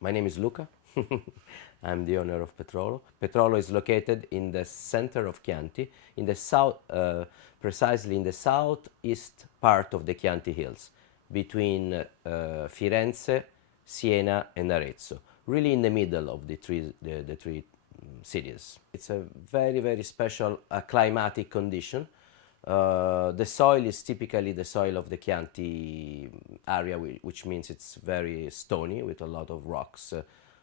My name is Luca. I'm the owner of Petrolo. Petrolo is located in the center of Chianti, in the south, precisely in the southeast part of the Chianti Hills, between Firenze, Siena, and Arezzo. Really in the middle of the three cities. It's a very, very special climatic condition. The soil is typically the soil of the Chianti area, which means it's very stony with a lot of rocks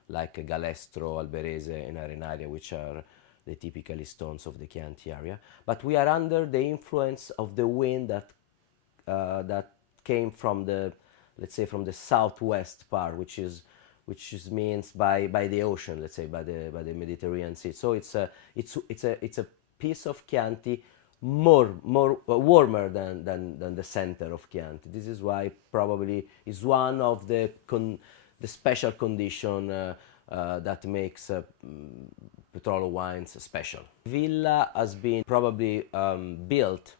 like Galestro, Alberese, and Arenaria, which are the typically stones of the Chianti area. But we are under the influence of the wind that came from the, let's say, from the southwest part, which means by the ocean, let's say, by the Mediterranean Sea. So it's a piece of Chianti more warmer than the center of Chianti. This is why probably is one of the special condition that makes Petrolo wines special. Villa has been probably built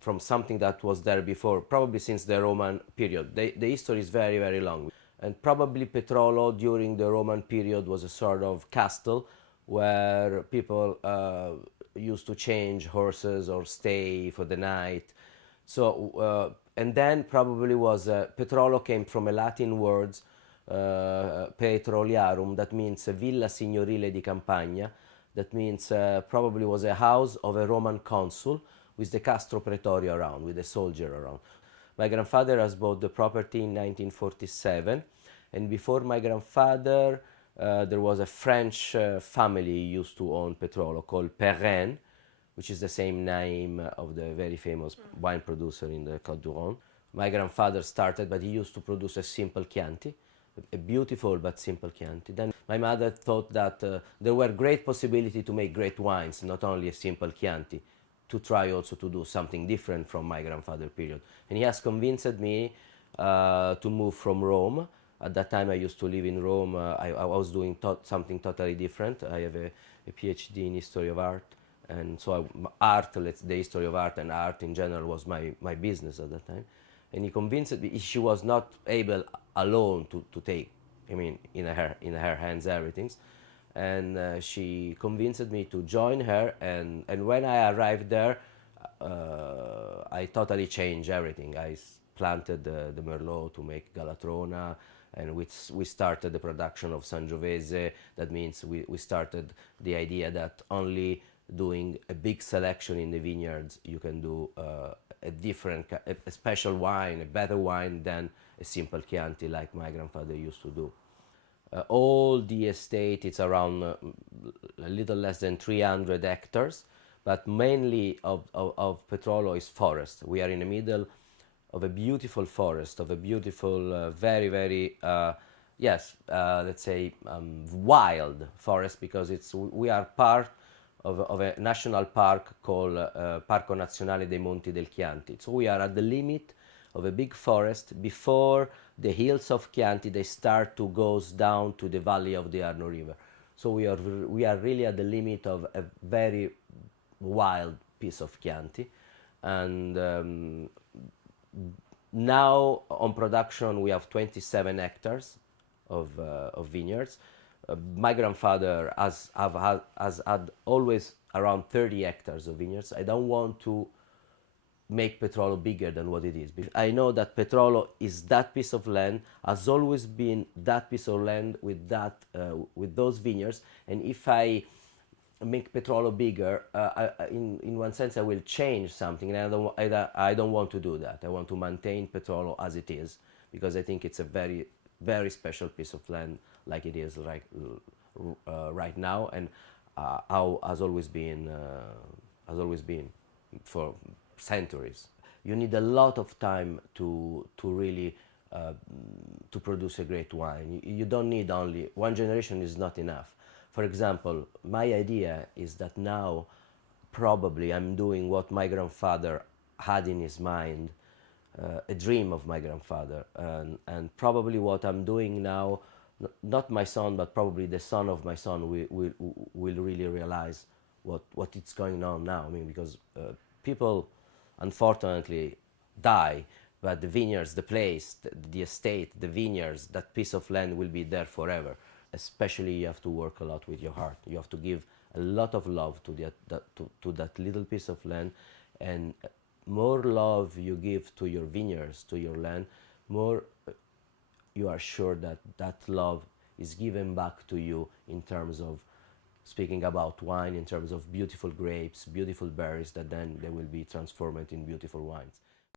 from something that was there before, probably since the Roman period. The history is very, very long. And probably Petrolo during the Roman period was a sort of castle where people used to change horses or stay for the night. So, and then probably was, Petrolo came from a Latin word, Petroliarum, that means villa signorile di campagna. That means probably was a house of a Roman consul with the Castro Pretorio around, with a soldier around. My grandfather has bought the property in 1947, and before my grandfather, there was a French family used to own Petrolo called Perrin, which is the same name of the very famous wine producer in the Côte d'Or. My grandfather started, but he used to produce a simple Chianti, a beautiful but simple Chianti. Then my mother thought that there were great possibility to make great wines, not only a simple Chianti, to try also to do something different from my grandfather period. And he has convinced me to move from Rome. At that time I used to live in Rome. I was doing something totally different. I have a PhD in history of art, and so the history of art and art in general was my business at that time. And he convinced me she was not able alone to take, I mean, in her hands everything. And she convinced me to join her, and when I arrived there, I totally changed everything. I planted the Merlot to make Galatrona, and we started the production of Sangiovese. That means we started the idea that only doing a big selection in the vineyards you can do a special wine, a better wine than a simple Chianti like my grandfather used to do. All the estate, it's around a little less than 300 hectares, but mainly of Petrolo is forest. We are in the middle of a beautiful forest, of a beautiful, very, very, let's say, wild forest, because we are part of a national park called Parco Nazionale dei Monti del Chianti. So we are at the limit of a big forest. Before the hills of Chianti, they start to go down to the valley of the Arno River. So we are really at the limit of a very wild piece of Chianti. And now on production we have 27 hectares of vineyards. My grandfather has had always around 30 hectares of vineyards. I don't want to make Petrolo bigger than what it is. I know that Petrolo is that piece of land, has always been that piece of land with those vineyards, and if I make Petrolo bigger, in one sense I will change something, and I don't want to do that. I want to maintain Petrolo as it is, because I think it's a very, very special piece of land, like it is right now, and how has always been for centuries. You need a lot of time to really to produce a great wine. You don't need only one generation is not enough. For example, my idea is that now probably I'm doing what my grandfather had in his mind, a dream of my grandfather, and probably what I'm doing now, not my son, but probably the son of my son will really realize what is going on now. I mean, because people unfortunately die but the vineyards, the place, the estate, the vineyards, that piece of land will be there forever. Especially you have to work a lot with your heart. You have to give a lot of love to to that little piece of land, and more love you give to your vineyards, to your land, more you are sure that that love is given back to you in terms of, speaking about wine, in terms of beautiful grapes, beautiful berries that then they will be transformed in beautiful wines.